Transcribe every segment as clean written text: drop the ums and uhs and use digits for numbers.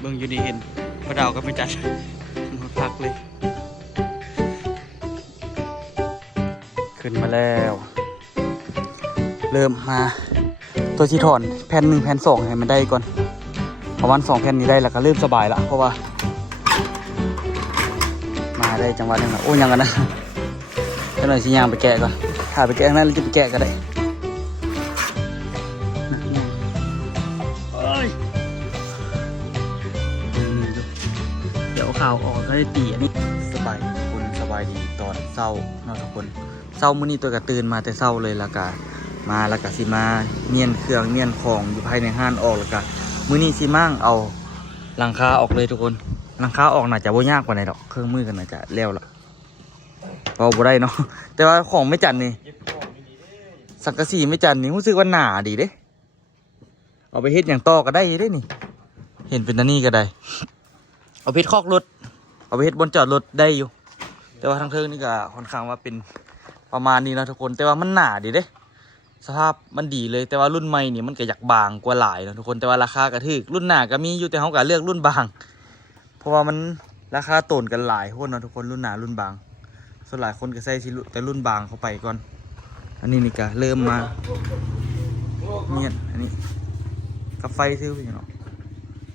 เบิ่งอยู่นี่เห็นพระดาวก็ไม่จัดหมดพักเลยขึ้นมาแล้วเริ่มมาตัวที่ถอนแผ่น1แผ่น2ให้มันได้ก่อนประมาณ2แผ่นนี้ได้แล้วก็เริ่มสบายละเพราะว่ามาได้จังหวะนึงละโอ้ยังกันนะเดี๋ยวหน่อยสิย่างไปแกะก่อนถ้าไปแกะข้างนั้นเราจะไปแกะก็ได้เดี๋ยวข่าวออกก็ได้ตีอันนี้สบายคุณสบายดีตอนเศร้าเนาะทุกคนเศร้ามื้อนี้ตัวก็ตื่นมาแต่เศร้าเลยแล้วก็มาแล้วก็สิมาเนียนเครื่องเนียนของอยู่ภายในห้านออกแล้วก็มื้อนี้สิมั่งเอาหลังคาออกเลยทุกคนหลังคาออกน่าจะบ่ยากกว่าไหนหรอกเครื่องมือกันน่าจะแล้วละเอาบ่ได้เนาะแต่ว่าของไม่จันนี่สังกะสีไม่จันนี่รู้สึกว่าหนาดีเด้เอาไปเฮ็ดอย่างต่อก็ได้เด้นี่เห็นเป็นอันนี้ก็ได้เอาไปเฮ็ดคอกรถเอาไปเฮ็ดบนจอดรถได้อยู่แต่ว่าทางเทิงนี่ก็ค่อนข้างว่าเป็นประมาณนี้นะทุกคนแต่ว่ามันหนาดีเด้สภาพมันดีเลยแต่ว่ารุ่นใหม่นี่มันก็อยากบางกว่าหลายนะทุกคนแต่ว่าราคาก็ถูกรุ่นหนาก็มีอยู่แต่เขาก็เลือกรุ่นบางเพราะว่ามันราคาโต่นกันหลายคนนะทุกคนรุ่นหนารุ่นบางส่วนหลายคนก็ใส่แต่รุ่นบางเข้าไปก่อนอันนี้นี่ก็เริ่มมาเนี่ยอันนี้กับไฟซื้อไปเนาะ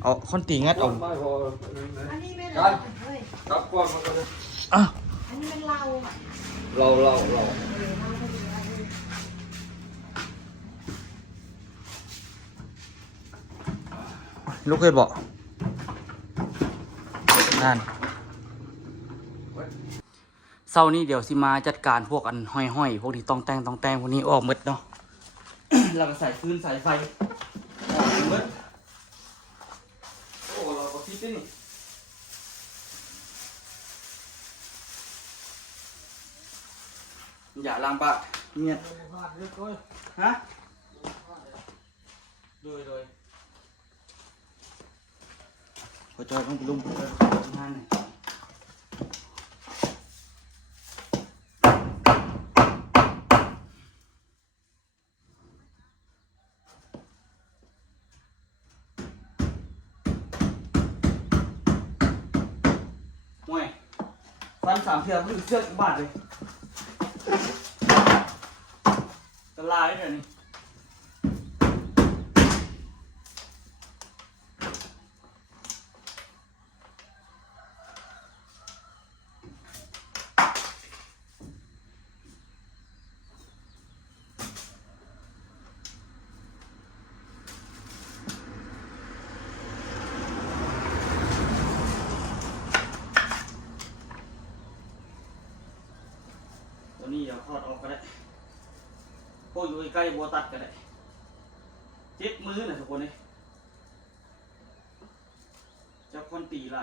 เอาคอนตีงัดเอาอันนี้ไม่ได้เฮ้ย ครับก่อนมาเลย อ่ะ อันนี้เป็นเราอ่ะ เรา เราพอดีเรา ลูกเคยบอกนั่นเศร้านี้เดี๋ยวสิมาจัดการพวกอันห้อยๆพวกที่ต้องแต่งพวกนี้ออกหมดเนาะ แล้วก็ใส่ฟืนใส่ไฟออกหมดโอ้เราก็คิดด้วยนี่อย่าล้างปากเนี่ยฮะโดยพอจอยต้องไปลุมงานนี่มวยฟัน3 เทือกมันเชือกบาดเลยจะลายเลยนี่ตัวนี้อย่าทอดออกก็ได้พวกอยู่ใกล้ๆบัวตัดก็ได้เจ็บมือนะทุกคนเลยจะคนตีไร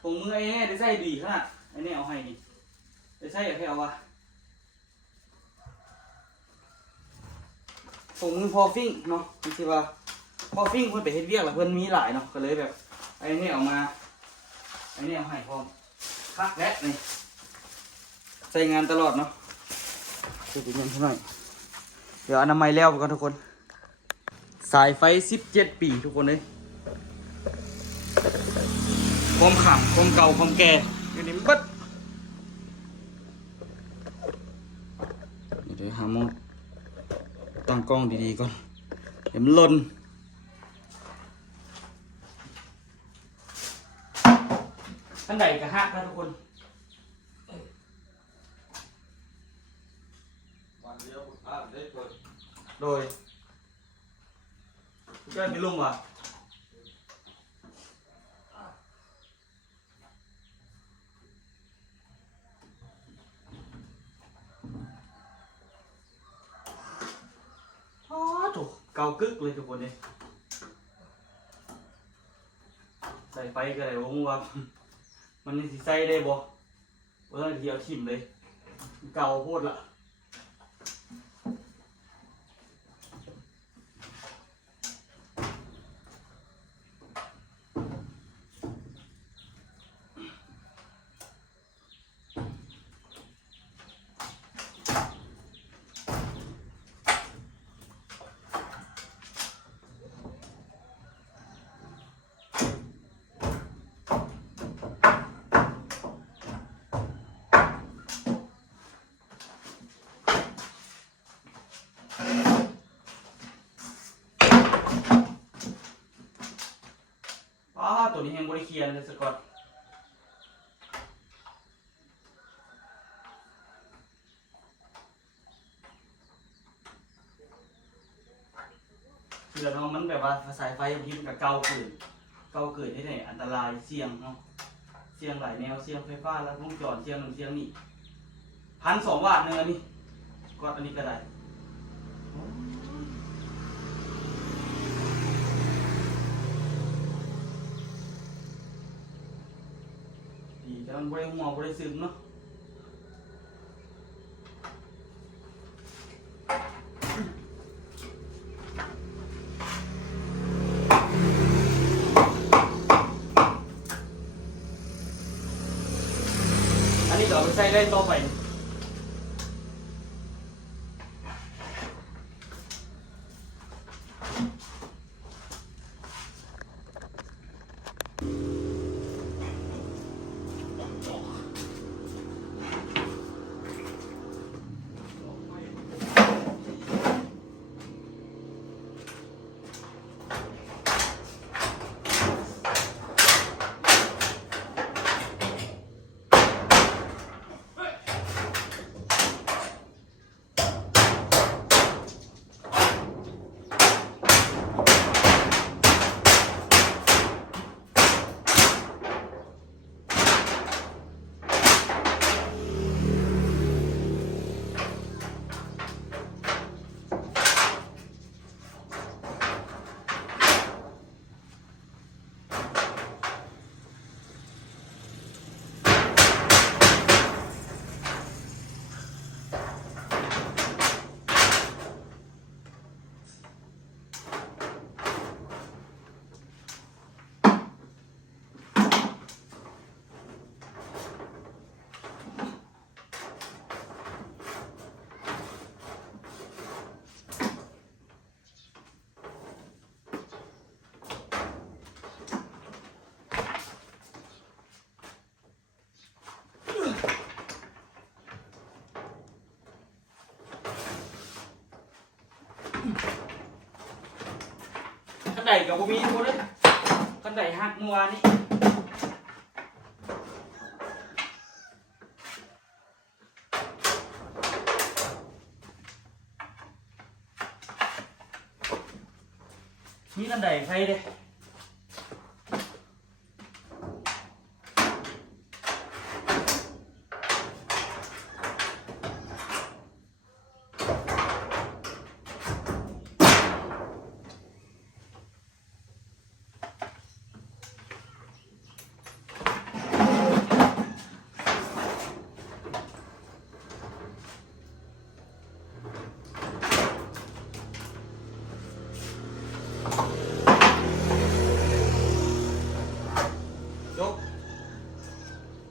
ผมมือไอ้เนี่ยได้ใส่ดีขนาดไอ้เนี่ยเอาให้นี่ได้ใส่ให้เอาวะผมมือพอฟิ้งเนาะนี่คือว่าพอฟิ้งเพื่อนไปเฮ็ดเวียกแล้วเพื่อนมีหลายเนาะก็เลยแบบไอ้เนี่ยเอามาไอ้เนี่ยเอาให้พร้อมคักและนี่ใส่งานตลอดเนาะช่วยไปยังหน่อยเดี๋ยวอนามัยแล้วกันทุกคนสายไฟ17 ปีทุกคนเลยความขำความเก่าความแก่อยู่นี่บัดเดี๋ยวหาโมดตั้งกล้องดีๆก่อนเดี๋ยวมันหล่นท่านใดกระหักนะทุกคนโดยก็มีลุงว่ะอ๋อถูกเกากึกเลยทุกคนเลยใส่ไฟก็ได้วงว่ามันนี่สิใส่ได้บ่เออเดี๋ยวทิ่มเลยเกาโพดละ ตัวนี้ยังบริเคียนเลยสกอตคือเรามันแบบว่าสายไฟพิมพ์กับเก่าเกิดที่ไหนอันตรายเสี่ยงเนาะเสี่ยงหลายแนวเสี่ยงไฟฟ้าแล้ววงจรเสี่ยงนึงเสี่ยงนี่1,200 วัตต์เนื้อนี่กดอันนี้ก็ได้ดีแต่มันบริหัวบริซึมเนาะอันนี้เราไปใส่ได้ต่อไปขั้นใดกับผมมีทุกคนเลยขั้นใดหักเมื่อวานนี้มีขั้นใดใครเด้ย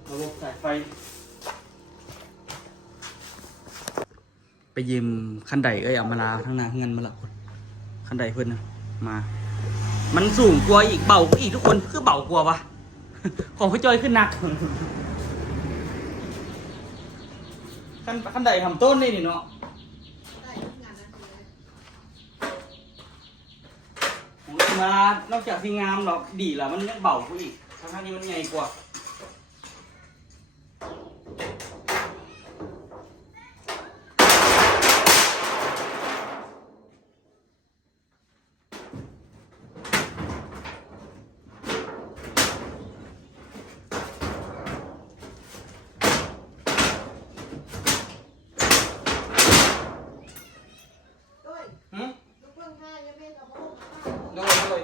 กระบบสายไฟไปยืมขั้นใดเอามาลาทั้งหน้าเงินมาละคนขั้นใดเพื่อนนะมา มันสูงกว่าอีกเบากว่าอีกทุกคนคือเบากว่าปะ ของพี่จอยขึ้นหนักขั้นใดทำต้นนี่นี่เนาะ ได้ทุกงานนะทีเลย มานอกจากที่งามหรอกดีแล้วมันยังเบากว่าอีกทั้งนี้มันใหญ่กว่าด้วย หืม ลูกเพิ่งห้ายังไม่เอาพวก โดย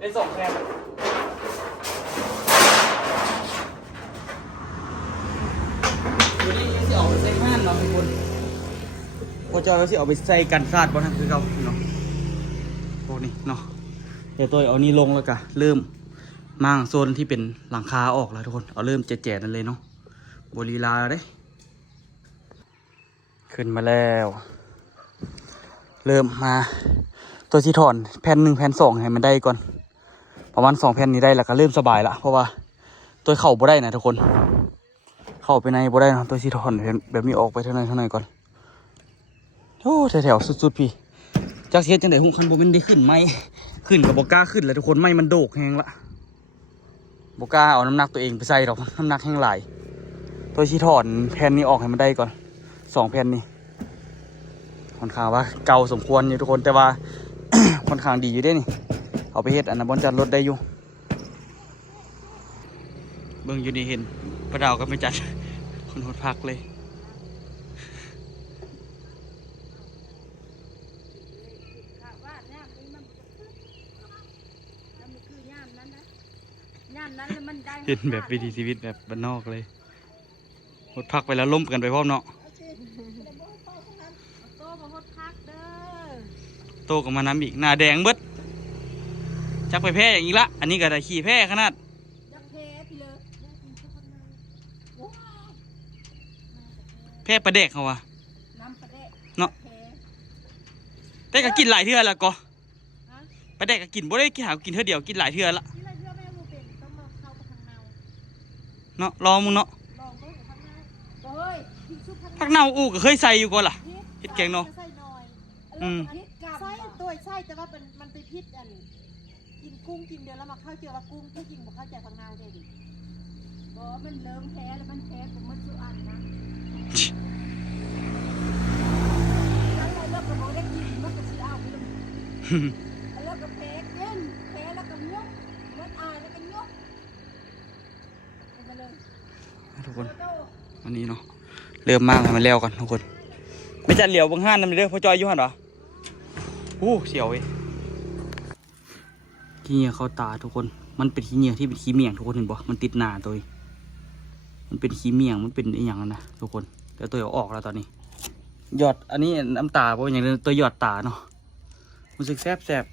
ได้ส่งแทนวันนี้ยังจะออกไปใช้งานเนาะทุกคน พอจอยก็สิเอาไปใส่กันซาดบ่นั่นคือเขาเนาะพวกนี้เนาะเดี๋ยวตัวเอานี่ลงแล้วก็เริ่มมั่งโซนที่เป็นหลังคาออกแล้วทุกคนเอาเริ่มแจกๆนั่นเลยเนาะบรีลาเด้ขึ้นมาแล้ว เริ่มมาตัวที่ถอนแผ่น1แผ่น2ให้มันได้ก่อนประมาณ2แผ่นนี้ได้แล้วก็เริ่มสบายละเพราะว่าตัวเข่าบ่ได้นะทุกคนเข้าไปในบ่ได้นะตัวที่ถอนแบบนี้ออกไปเท่านั้นก่อนโอ้แถวๆสุดๆพี่จากเฮ็ดจังได๋หุ้มคันบ่แม่นได้ขึ้นไม้ขึ้นกับบ่กล้าขึ้นแล้วทุกคนไม้มันโดกแฮงละบ่กล้าเอาน้ำหนักตัวเองไปใส่ดอกน้ำหนักแฮงหลายตัวที่ถอนแผ่นนี้ออกให้มันได้ก่อน2แผ่นนี้ค่อนข้างว่าเก่าสมควรอยู่ทุกคนแต่ว่า ค่อนข้างดีอยู่เด้นี่เอาไปเฮ็ดอันนั้นบอลจัดรถได้อยู่เบิ่งอยู่นี่เห็นประดาวก็ไม่จัด คนหดพักเลยเห็นแบบวิถีชีวิตแบบบ้านนอกเลยหดพักไปแล้วล้มกันไปพร้อมเนาะโตกับมาน้ำอีกหน้าแดงเบิดจักไปแพ้อย่างนี้ละอันนี้ก็ได้ขี่แพ้ขนาดแพ้ประเด็กเขาวะเนาะแต่ก็กินหลายเทื่อแล้วก็ประเด็กก็กินบ่ได้กินหากินเท่าเดียวกินหลายเทื่อละเนาะลองมึงเนาะผักเน่าอูก็เคยใส่อยู่ก่อนล่ะเฮ็ดแกงเนาะใส่ตัวใช่แต่ว่ามันไปพิษอันกินกุ้งกินเดียวแล้วมาเข้าเจอว่ากุ้งที่กินบ่เข้าใจพังงาได้ดิบ่มันเริ่มแพ้แล้วมันแพ้ผมมันสุอันนะแล้วเลิกกับบ่ได้กินมันก็สิเอาไปแล้วก็แพ้กินแพ้แล้วก็ยกมันอายแล้วก็ยกไปเลยทุกคนวันนี้เนาะเริ่มมากให้มันแล้วกันทุกคนไม่จัดเหลียวบางห้านนำเด้อพ่อจอยอยู่หั่นเหรอเสียวเว้ยขี้เหนียเข้าตาทุกคนมันเป็นขี้เหนียที่เป็นขี้เมี่ยงทุกคนเห็นบ่มันติดหน้าตัวมันเป็นขี้เมี่ยงมันเป็นอย่างนั้นนะทุกคนแต่ตัวเอาออกแล้วตอนนี้หยอดอันนี้น้ำตาเพราะอย่างนี้ตัวหยอดตาเนาะรู้สึกแสบ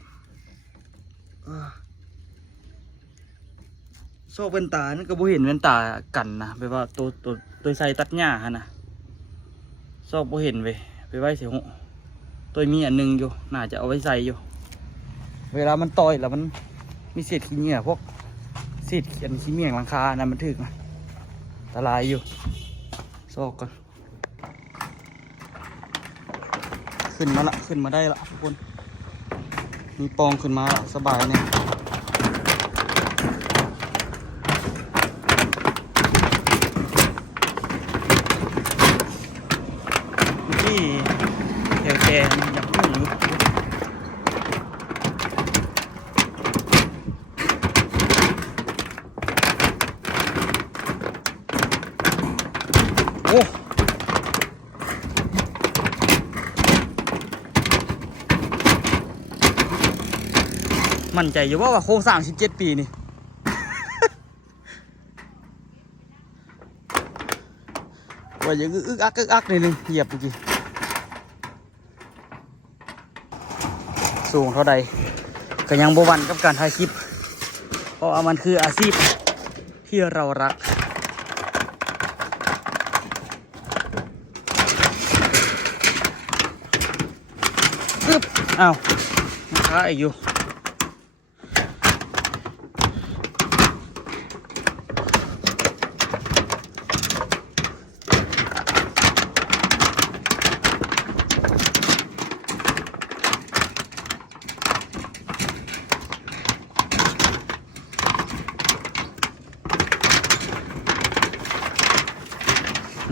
โซ่เป็นตานั่นก็บ่เห็นเป็นตากันนะแปลว่าตัวใส่ตัดหญ้าฮะนะโซ่บ่เห็นเว้ยไปไว้เสียหัวตัวมีอันนึงอยู่น่าจะเอาไว้ใส่อยู่เวลามันต่อยแล้วมันมีเศษขี้เหงื่อพวกเศษอันขี้เมี่ยงหลังคานะมันถึกนะอันตรายอยู่ซอกก่อนขึ้นมาละขึ้นมาได้ละทุกคนมีปองขึ้นมาละสบายเนี่ยที่แถวแกมันยังยุ่งอยู่โอ้มั่นใจอยู่ว่าโครงสร้าง17 ปีนี่ ว่าอย่างอึกอักนิดนึงเหยียบเมื่อกี้สูงเท่าใดก็ยังบ่หวั่นกับการถ่ายคลิปเพราะมันคืออาชีพที่เรารักอ้าวค้าอีกอยู่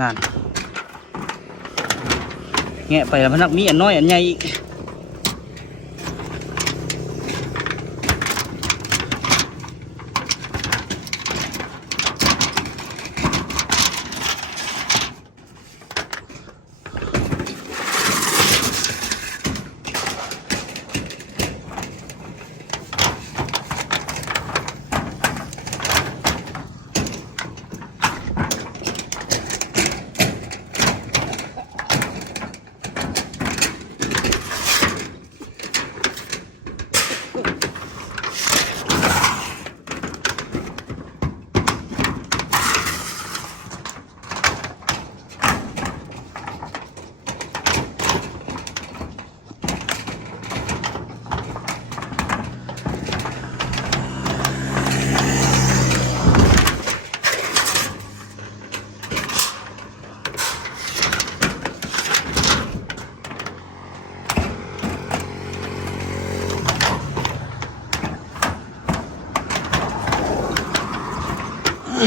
นั่นแงะไปแล้วพนักมีอันน้อยอันใหญ่อีก ป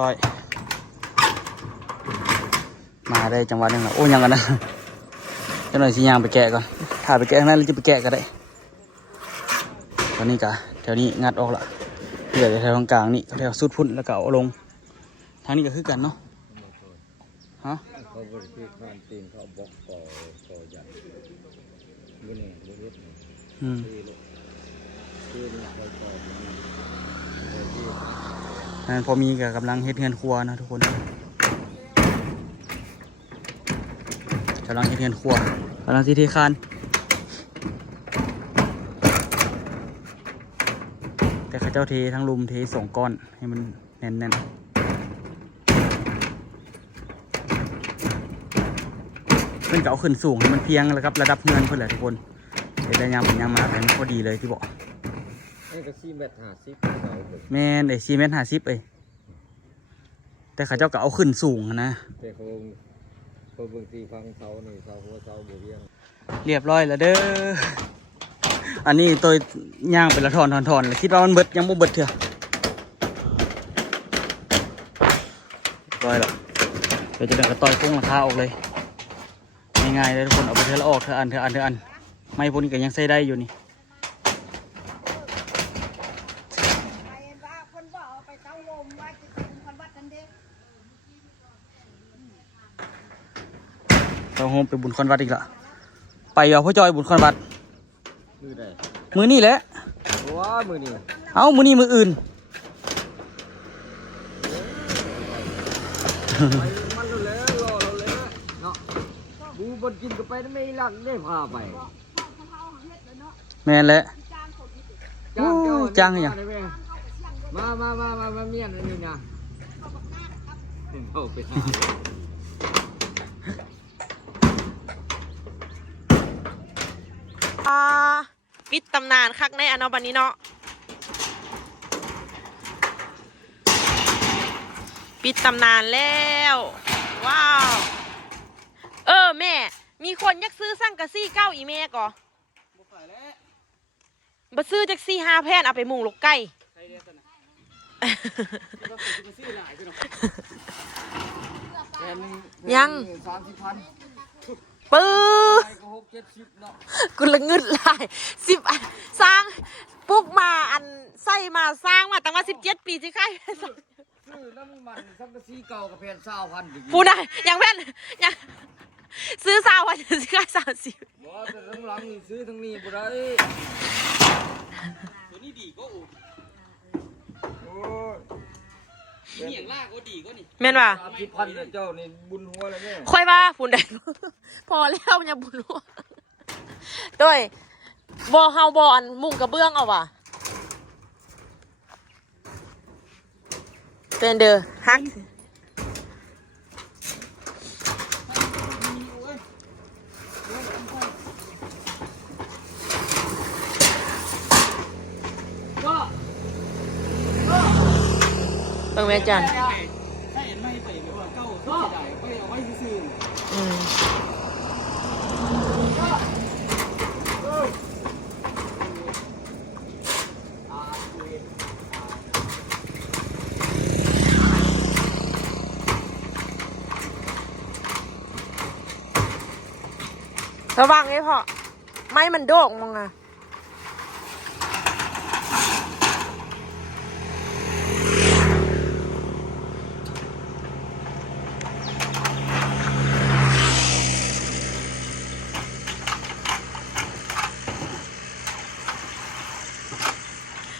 ล่อยมาได้จังหวะนึงแล้วโอ้ยังกันนะเจ้าหน่อยสิยางไปแกะก่อนถ่ายไปแกะข้างนั้นหรือจะไปแกะก็ได้ตอนนี้กะแถวนี้งัดออกละเหลือแต่แถวตรงกลางนี่แถวสุดพุ่นแล้วก็เอาลงทางนี้ก็คือกันเนาะฮะเขาบริสุทธิ์ผ่านตีนเขาบอกก่อใหญ่บุญเนี่ยบุญเล็ดเนี่ยที่นี่คอยก่อนั่นพอมีกับกำลังเฮ็ดเฮือนครัวนะทุกคนกำลังเฮ็ดเฮือนครัวกำลังที่เทคานแต่ข้าเจ้าเททั้งลุมเทสองก้อนให้มันแน่นๆเพื่อนก็เอาขึ้นสูงให้มันเพียงแล้วครับระดับเฮือนเพื่อนแหละทุกคนเดี๋ยวได้ยามเป็นยามมาแต่มันพอดีเลยที่บอกนี่ก็4 เมตร 50แม่น4 เมตร 50แต่ข้าเจ้าก็เอาขึ้นสูงนะแต่เขาบางทีฟังเสานี่เสาหัวเสาบเรียงเรียบร้อยแล้วเด้ออันนี้ตัวย่างเป็นละทอนแล้วคิดว่ามันเบิดยังบ่เบิดเถอะร้อยแล้วเดี๋ยวจะเดินกระต่อยพุ่งราคาออกเลยง่ายๆเลยทุกคนเอาไปเถอะละออกเถอะอันไม่พวกนี้ก็ยังใส่ได้อยู่นี่เราโฮมไปบุญคอนวัดอีกละไปเอาพ่อจอยบุญคอนวัดมือใดมือนี่แหละว้ามือนี่เอามือนี่มืออื่นมันแล้วรอเราแล้วเนาะบูบนกินก็ไปไม่หลักได้พาไปแม่นแหละจ้างอย่างมาเมียนนี่นะเอาไปปิดตำนานคักในอนบันนี้เนาะปิดตำนานแล้วว้าวแม่มีคนอยากซื้อสั่งกะซี่9อีเมก่อบ่ซื้อจักซี่5แผ่นเอาไปมุงลูกไก่ยังปื้อกูละงึดหลาย10อันสร้างปุ๊กมาอันใส่มาสร้างมาตั้งว่า17 ปีสิใครซื้อน้ำมันสังกะสีเก่ากับแผ่น20,000พูดได้ยังแผ่นยังซื้อ20,000สิใคร30บ่แต่ทั้งหลังซื้อทั้งนี้บ่ได้ตัวนี้ดีก็โอ้นี่อย่างล่าก็ดีก็นี่แม่นว่า30,000เจ้านี่บุญหัวเลยแม่ค่อยว่าฝุ่นแดงพอแล้วมันจะบุญหัวด้วยบ่เฮาบ่อันมุงกระเบื้องเอาว่ะเป็นเด้อฮักเบิ่งแม่จันระวังไอ้พ่อไม้มันโดกมั้งอะ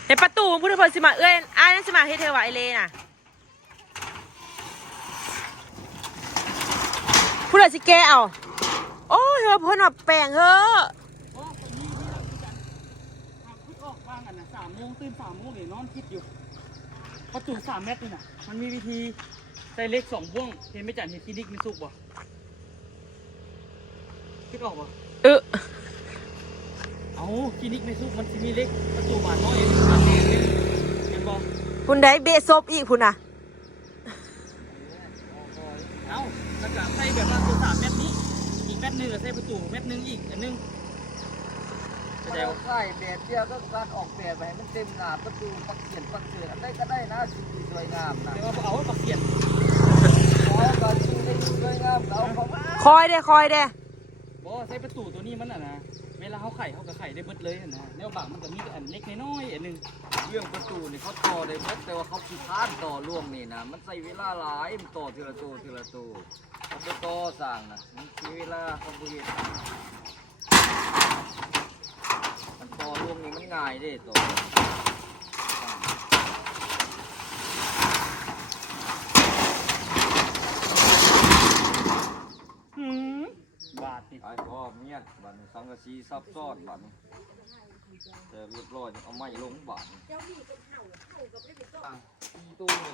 ในประตูพุทธพจน์สิมาเอ้ยอ้ายนั่นสิมาให้เธอว่าไอเลน่ะพุทธสิแกเอาโอ้เธอเพิ่นว่าแปลงเฮ้อ3 โมงตื่น3 โมงเนี่ยนอนคิดอยู่ ประตู3 เมตรนี่น่ะมันมีวิธีใส่เล็ก2บ่วงเห็นไม่จันเห็นคลินิกมันสุกบ่คิดออกบ่เอาคลินิกไม่สุกมันสิมีเล็กประตูบานน้อยเห็นบ่ พุ่นได้เบะซบอีกพุ่นน่ะ เอ้าแล้วก็ใส่แบบว่าตัว3 เมตรนี้อีกเมตรนึงก็ใส่ประตูเมตรนึงอีกอันนึงเข้าใจ แล้ว บ่ ใส่แบบเดียวก็การออกแบบให้มันเต็มหน้าประตูปักเขียนอันใดก็ได้นะสิ่งที่สวยงามนะ แต่ว่าเอาปักเสียน เอาก็สิ่งที่สวยงามเอาเข้ามา คอยเด้ บ่ใส่ประตูตัวนี้มันน่ะนะเวลาเขาไข่เขาก็ไข่ได้เบิดเลยนะแนวบางมันก็มีแต่อันเล็กน้อยๆอันนึง เรื่องประตูนี่เขาต่อได้หมดแต่ว่าเขาขี้ค้านต่อล่วงนี่นะมันใช้เวลาหลายมันต่อทีละตัวเขาบ่ต่อสร้างนะมันใช้เวลาเขาบ่เฮ็ดมันต่อล่วงนี่มันง่ายเด้ต่อ บาทนี่ ไอ้พ่อเมียนบัดนี้สังกะสีซับซ้อนบัดนี้แต่เรียบร้อยเอาไม้ลงบัดนี้อีตู้นี่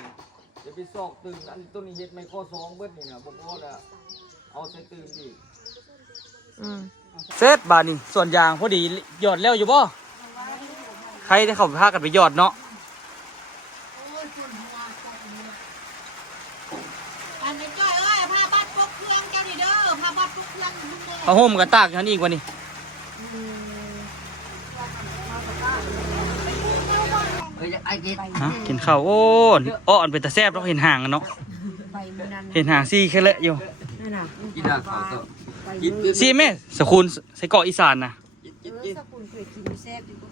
จะไปซอกตึงอันตัวนี้เฮ็ดไม่ข้อ2เบิดนี่นะบ่พอแล้วเอาใส่ตึงอีก เซตบาทนี่ส่วนยางพอดีหยอดแล้วอยู่บ่ใครได้เข้าไปพากันไปหยอดเนาะ อันนี้จ้อยเอ้ยพาบัดพกเครื่องเจ้านี่เด้อพาบัดพกเครื่องมึงเด้อ ผ้าห่มกันตากกันอีกว่านี่ฮะกินข้าวโอ้อ้อนเป็นตาแซ่บเราเห็นห่างกันเนาะเห็นห่างซี่แค่เละอยู่ กินหน้าข้าวเถอะกิน ซี่แม่สกุลใส่เกาะอีสานนะ กิน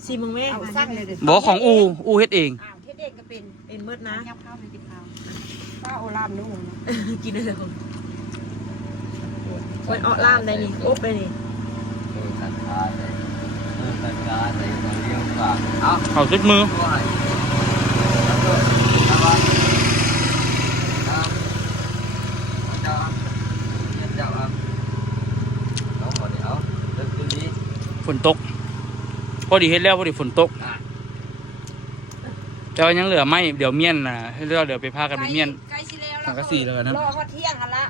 สิมึงแม่เอาสั้นเลยเด้อ บอกของอูเฮ็ดเอง อ้าวเฮ็ดเองก็เป็นเมิดนะยับข้าวไปกินข้าว ป้าโอลามนู่น กินได้เลยคนเอาล่ามได้นี่อบได้นี่ สัญญาได้สัญญาได้เรียวกว่าเอา เอาติดมือ ตัวให้แล้วก็แล้วก็เอาเอาก่อนเดี๋ยวเริ่มตัวนี้ ฝนตกพอดีเฮ็ดแล้วพอดีฝนตกแต่ว่ายังเหลือไหมเดี๋ยวเมียนนะให้เราเดี๋ยวไปพากันไปเมียน ใกล้สิแล้ว สังกะสีเลยนะ รอเขาเที่ยงกันละ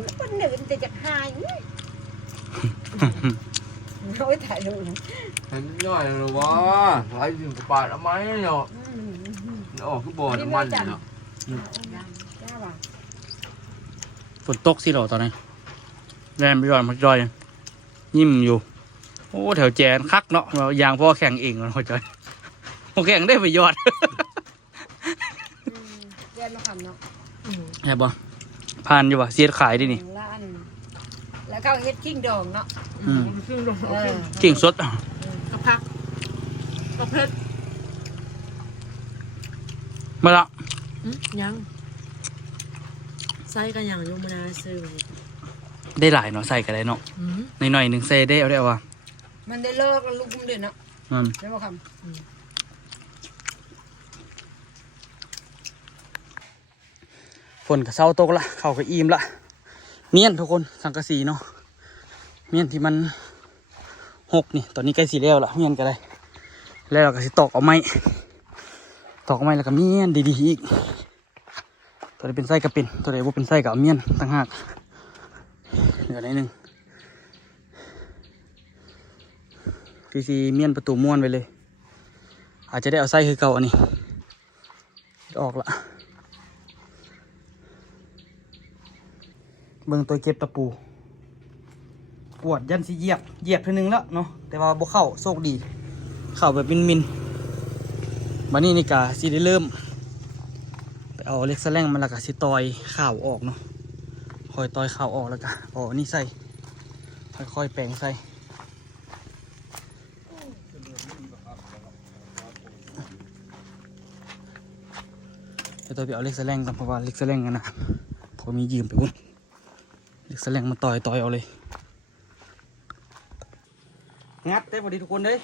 แล้วคนหนึ่งจะจะหายเอาไปถ่ายรูป เห็นย่อยหรือวะไหลถึงกระปาดทำไมเนาะออกคือบ่อน้ำมันเนาะ แก้ว่ะ ฝนตกสิเหรอตอนนี้แรงไปหย่อนพักย่อยยิ้มอยู่โอ้แถวแจนคักเนาะเรายางพ่อแข่งเองมันหัวใจพ่อแข่งได้ไปยอด แก้มาคำเนาะ ใช่ปะผ่านอยู่ปะเสียดขายดินี่ ล้านแล้วก็เฮ็ดกิ้งดองเนาะ อืม เออ เก่งสด กระพักกระเพชร มาละ ยังใส่กันอย่างอยู่มานานซื้อ ได้หลายเนาะใส่กันได้เนาะในหน่อยหนึ่งใส่ได้เอาได้วะ มันได้เลิกแล้วลูกผมเด่นเนาะ นั่น ได้มาค ฝนกับเศร้าตกละเขาก็อิ่มละเมียนทุกคนสังกะสีเนาะเมียนที่มันหกนี่ตอนนี้ใกล้สีแล้วละเมียนกันเลยแล้วเราก็สิตอกเอาไม้แล้วก็เมียนดีๆอีกตัวนี้เป็นไส้กระเป็นตัวนี้ว่าเป็นไส้กับเอาเมียนต่างหากเหลือนิดนึงซีเมียนประตูม้วนไปเลย อาจจะได้เอาไส้คือเก่าอันนี้ออกละเบิ่งตัวเก็บตะปูปวดยันสิเหยียบเท่านึงแล้วเนาะแต่ว่าบ่เข้าโชคดีเข้าแบบมินบัดนี้นี่กะสิได้เริ่มไปเอาเล็กสแลงมันแล้วก็สิตอยข่าวออกเนาะค่อยตอยข่าวออกแล้วก็เอาอันนี้ใส่ค่อยๆแปลงใส่เดี๋ยวตัวไปเอาเล็กสแลงกันเพราะว่าเล็กสแลงกันนะพอมียืมไปพุ่นเล็กสแลงมาต่อยเอาเลยงัดได้พอดีทุกคนเลย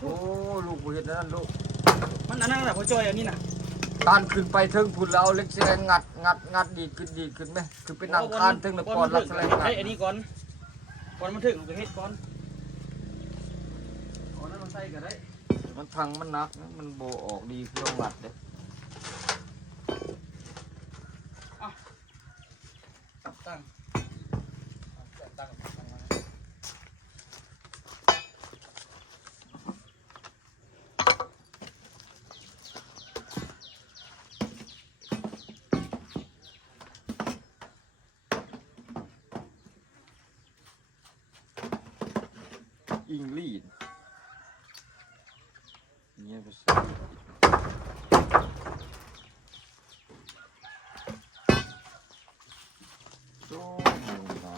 โอ้ลูกกูเห็นนั่นลูก มันอันนั้นแหละพ่อจอยอันนี้น่ะ ตานขึ้นไปถึงพุ่นแล้วเอาเล็กแสลงงัดดีขึ้นไหมคือเป็นนางคานถึงแล้วปอนลักแสลงงัด ไอ้อันนี้ก่อนมันถึงมันก็เฮ็ดก่อนเอานั้นมันใส่ก็ได้ มันพังมันหนักนะมันโบออกดีคือต้องงัดเด้ ตั้ง อิงลีดเนี่ยก็ใส่โจ้มันได้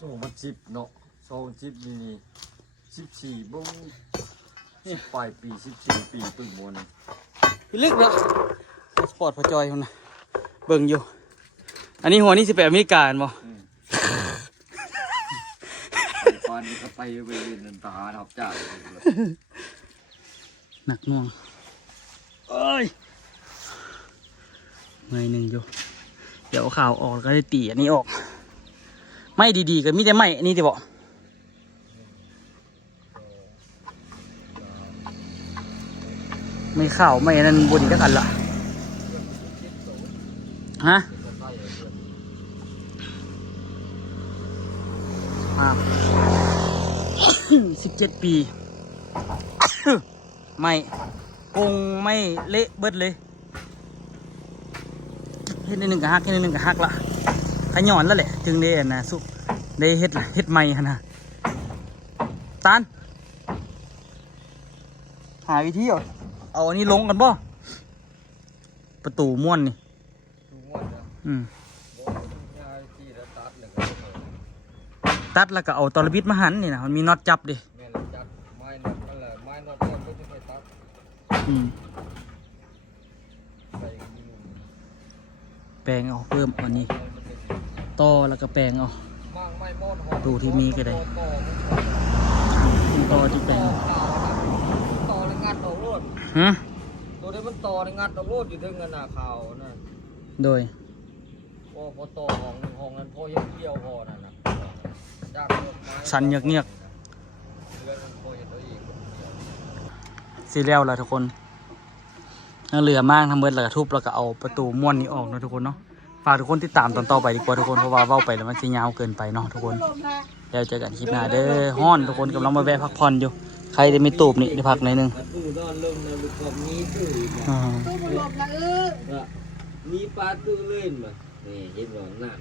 โซ่มันจิบเนาะโซ่จิบนี่14บุ้งปลายปี14ปีตึงโมนี่ พี่ลึกละสปอร์ตพอจอยคนน่ะเบิ่งอยู่อันนี้หัวนี่สิไปอเมริกาบ่ ปานนี้ก็ไปเรียนทหารรับจ้าง หนักหน่วงเอ้ยเมื่อยหนึ่งอยู่เดี๋ยวเอาข่าวออกแล้วก็ได้ตีอันนี้ออกไม่ดีๆก็มีแต่ไม่อันนี้จะบอกไม่ข่าวไม่อันนั้นบนจักอันละฮะ17 ปีไม่กงไม่เละเบิดเลยเฮ็ดในหนึ่งกับฮักเฮ็ดในหนึ่งกับฮักละขย้อนแล้วแหละจึงได้อันนะสุได้เฮ็ดละเฮ็ดใหม่หั่นนะตานหาวิธีเอาอันนี้ลงกันบ่ประตูม้วนนี่ตัดแล้วก็เอาตอระบิดมาหันนี่นะมันมีน็อตจับดิแปลงเอาเพิ่มอันนี้ต่อแล้วก็แปลงเอาดูที่มีก็ได้ต่อที่แปลง ต่อในงัดดอกโลด ฮะ ตัวนี้มันต่อในงัดดอกโลดอยู่ถึงเงินหน้าข่าวนั่น โดย พอต่อของนั้นพอยังเกี่ยวพอนั่นนะจาก สันเงียก เรือมันพอยังตัวอีก สีแล้วล่ะทุกคนนั่งเรือมากทำเบิดแล้วก็ทุบแล้วก็เอาประตูม้วนนี้ออกนะทุกคนเนาะฝากทุกคนติดตามตอนต่อไปดีกว่าทุกคนเพราะว่าเว้าไปแล้วมันจะยาวเกินไปเนาะทุกคนแล้วเจอกันคลิปหน้าเด้อฮ้อนทุกคนกำลังมาแวะพักผ่อนอยู่ใครได้ไม่ตูบนี่ได้พักหน่อยนึง ตู้นอนลงในลูกของนี้ตู้อีก อ่า ตู้บุลมนะ มีปลาตู้เล่นมานี่เห็นบ่นั่น